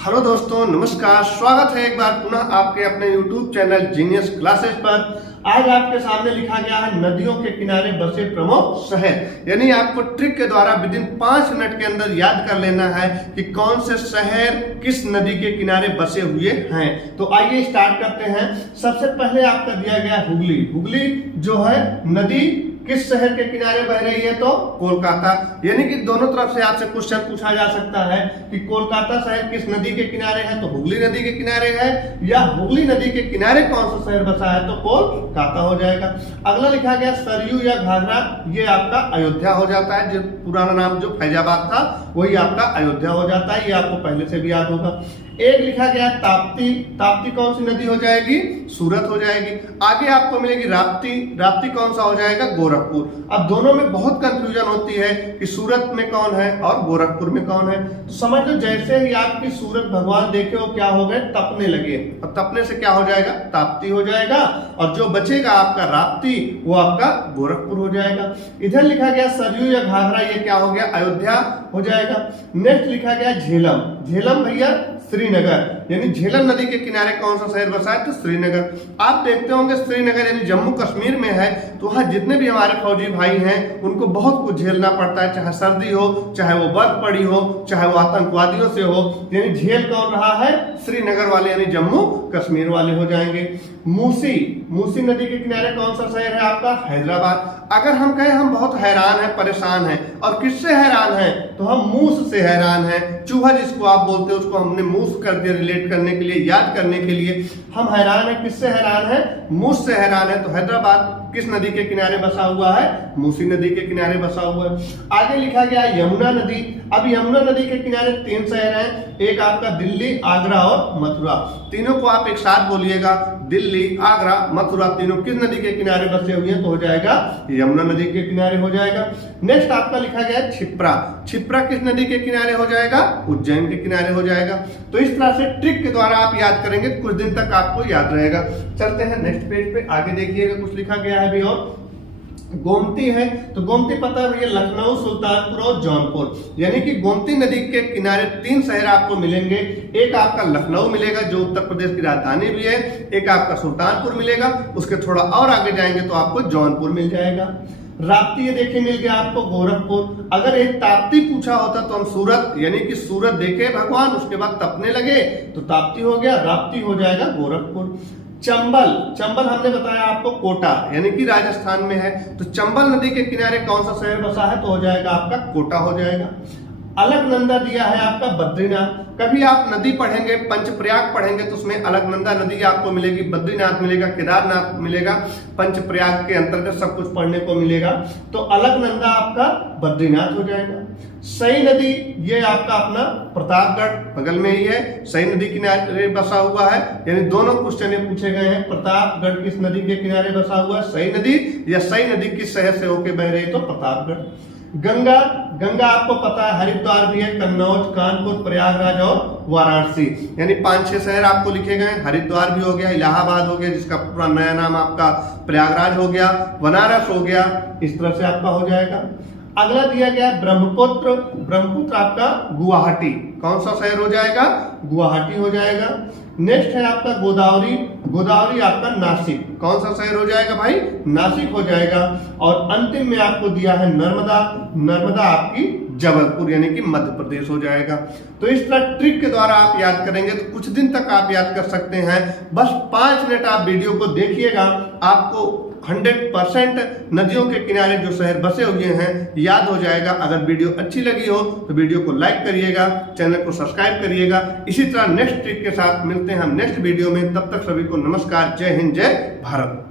Hello दोस्तों, नमस्कार। स्वागत है एक बार पुनः आपके अपने YouTube चैनल जीनियस क्लासेस पर। आज आपके सामने लिखा गया है नदियों के किनारे बसे प्रमुख शहर। यानी आपको ट्रिक के द्वारा विदिन 5 मिनट के अंदर याद कर लेना है कि कौन से शहर किस नदी के किनारे बसे हुए हैं। तो आइए स्टार्ट करते हैं। सबसे पहले आपका दिया गया है हुगली। हुगली जो है नदी किस शहर के किनारे बह रही है? तो कोलकाता। यानी कि दोनों तरफ से आपसे क्वेश्चन पूछा जा सकता है कि कोलकाता शहर किस नदी के किनारे है? तो हुगली नदी के किनारे है। या हुगली नदी के किनारे कौन सा शहर बसा है? तो कोलकाता हो जाएगा। अगला लिखा गया सरयू या घाघरा, ये आपका अयोध्या हो जाता है। जो पुराना नाम जो फैजाबाद था वही आपका अयोध्या हो जाता है। ये आपको पहले से भी याद होगा। एक लिखा गया ताप्ती। ताप्ती कौन सी नदी हो जाएगी? सूरत हो जाएगी। आगे आपको मिलेगी राप्ती। राप्ती कौन सा हो जाएगा? गोरखपुर। अब दोनों में बहुत कंफ्यूजन होती है कि सूरत में कौन है और गोरखपुर में कौन है। तो समझ लो जैसे ही आपकी सूरत भगवान देखे वो क्या हो गए? तपने लगे। अब तपने से क्या हो जाएगा? ताप्ती हो जाएगा। और जो बचेगा आपका राप्ती वो आपका गोरखपुर हो जाएगा। इधर लिखा गया सरयू या घाघरा, ये क्या हो गया? अयोध्या हो जाएगा। नेक्स्ट लिखा गया झेलम। झेलम भैया श्रीनगर। यानी झेलम नदी के किनारे कौन सा शहर बसा है? तो श्रीनगर। आप देखते होंगे श्रीनगर यानी जम्मू कश्मीर में है। तो वहां जितने भी हमारे फौजी भाई हैं उनको बहुत कुछ झेलना पड़ता है, चाहे सर्दी हो, चाहे वो बर्फ पड़ी हो, चाहे वो आतंकवादियों से हो। यानी झेल कौन रहा है? श्रीनगर वाले यानी जम्मू कश्मीर वाले हो जाएंगे। मूसी। मूसी नदी के किनारे कौन सा शहर है आपका? हैदराबाद। अगर हम कहें हम बहुत हैरान हैं, परेशान हैं, और किससे हैरान हैं? तो हम मूस से हैरान हैं। चूहा जिसको आप बोलते हैं उसको हमने मूस कर दिया रिलेट करने के लिए, याद करने के लिए। हम हैरान हैं, किससे हैरान है? मूस से हैरान है। तो हैदराबाद किस नदी के किनारे बसा हुआ है? मूसी नदी के किनारे बसा हुआ है। आगे लिखा गया यमुना नदी। अब यमुना नदी के किनारे 3 शहर हैं। एक आपका दिल्ली, आगरा और मथुरा। तीनों को आप एक साथ बोलिएगा, दिल्ली, आगरा, मथुरा, तीनों किस नदी के किनारे बसे हुए हैं? तो हो जाएगा यमुना नदी के किनारे हो जाएगा। नेक्स्ट आपका लिखा गया छिप्रा। छिप्रा किस नदी के किनारे हो जाएगा? उज्जैन के किनारे हो जाएगा। तो इस तरह से ट्रिक के द्वारा आप याद करेंगे, कुछ दिन तक आपको याद रहेगा। चलते हैं नेक्स्ट पेज पे, आगे देखिएगा कुछ लिखा गया है भी। और गोमती है, तो गोमती पता है भैया लखनऊ, सुल्तानपुर और जौनपुर। यानी कि गोमती नदी के किनारे 3 शहर आपको मिलेंगे। एक आपका लखनऊ मिलेगा जो उत्तर प्रदेश की राजधानी भी है। एक आपका सुल्तानपुर मिलेगा, उसके थोड़ा और आगे जाएंगे तो आपको जौनपुर मिल जाएगा। राप्ती ये देखिए मिल गया आपको गोरखपुर। अगर एक ताप्ती पूछा होता तो हम सूरत, यानी कि सूरत देखे भगवान उसके बाद तपने लगे तो ताप्ती हो गया, राप्ती हो जाएगा गोरखपुर। चंबल। चंबल हमने बताया आपको कोटा यानी कि राजस्थान में है। तो चंबल नदी के किनारे कौन सा शहर बसा है? तो हो जाएगा आपका कोटा हो जाएगा। अलकनंदा दिया है आपका बद्रीनाथ। कभी आप नदी पढ़ेंगे, पंचप्रयाग पढ़ेंगे तो उसमें अलकनंदा नदी आपको मिलेगी, बद्रीनाथ मिलेगा, केदारनाथ मिलेगा। पंचप्रयाग के अंतर्गत सब कुछ पढ़ने को मिलेगा। तो अलकनंदा आपका बद्रीनाथ हो जाएगा। सई नदी ये आपका अपना प्रतापगढ़ बगल में ही है। सई नदी किनारे बसा हुआ है। यानी दोनों क्वेश्चन पूछे गए हैं, प्रतापगढ़ किस नदी के किनारे बसा हुआ है? सई नदी। या सई नदी किस शहर से होके बह रही है? तो प्रतापगढ़। गंगा। गंगा आपको पता है हरिद्वार भी है, कन्नौज, कानपुर, प्रयागराज और वाराणसी। यानी 5-6 शहर आपको लिखे गए। हरिद्वार भी हो गया, इलाहाबाद हो गया जिसका पूरा नया नाम आपका प्रयागराज हो गया, बनारस हो गया। इस तरह से आपका हो जाएगा। अगला दिया गया ब्रह्मपुत्र। ब्रह्मपुत्र आपका गुवाहाटी। कौन सा शहर हो जाएगा? गुवाहाटी हो जाएगा। नेक्स्ट है आपका गोदावरी। गोदावरी आपका नासिक। कौन सा शहर हो जाएगा भाई? नासिक हो जाएगा। और अंतिम में आपको दिया है नर्मदा। नर्मदा आपकी जबलपुर यानी कि मध्य प्रदेश हो जाएगा। तो इस तरह ट्रिक के द्वारा आप याद करेंगे तो कुछ दिन तक आप याद कर सकते हैं। बस 5 मिनट आप वीडियो को देखिएगा, आपको 100% नदियों के किनारे जो शहर बसे हुए हैं याद हो जाएगा। अगर वीडियो अच्छी लगी हो तो वीडियो को लाइक करिएगा, चैनल को सब्सक्राइब करिएगा। इसी तरह नेक्स्ट ट्रिक के साथ मिलते हैं हम नेक्स्ट वीडियो में। तब तक सभी को नमस्कार। जय हिंद, जय भारत।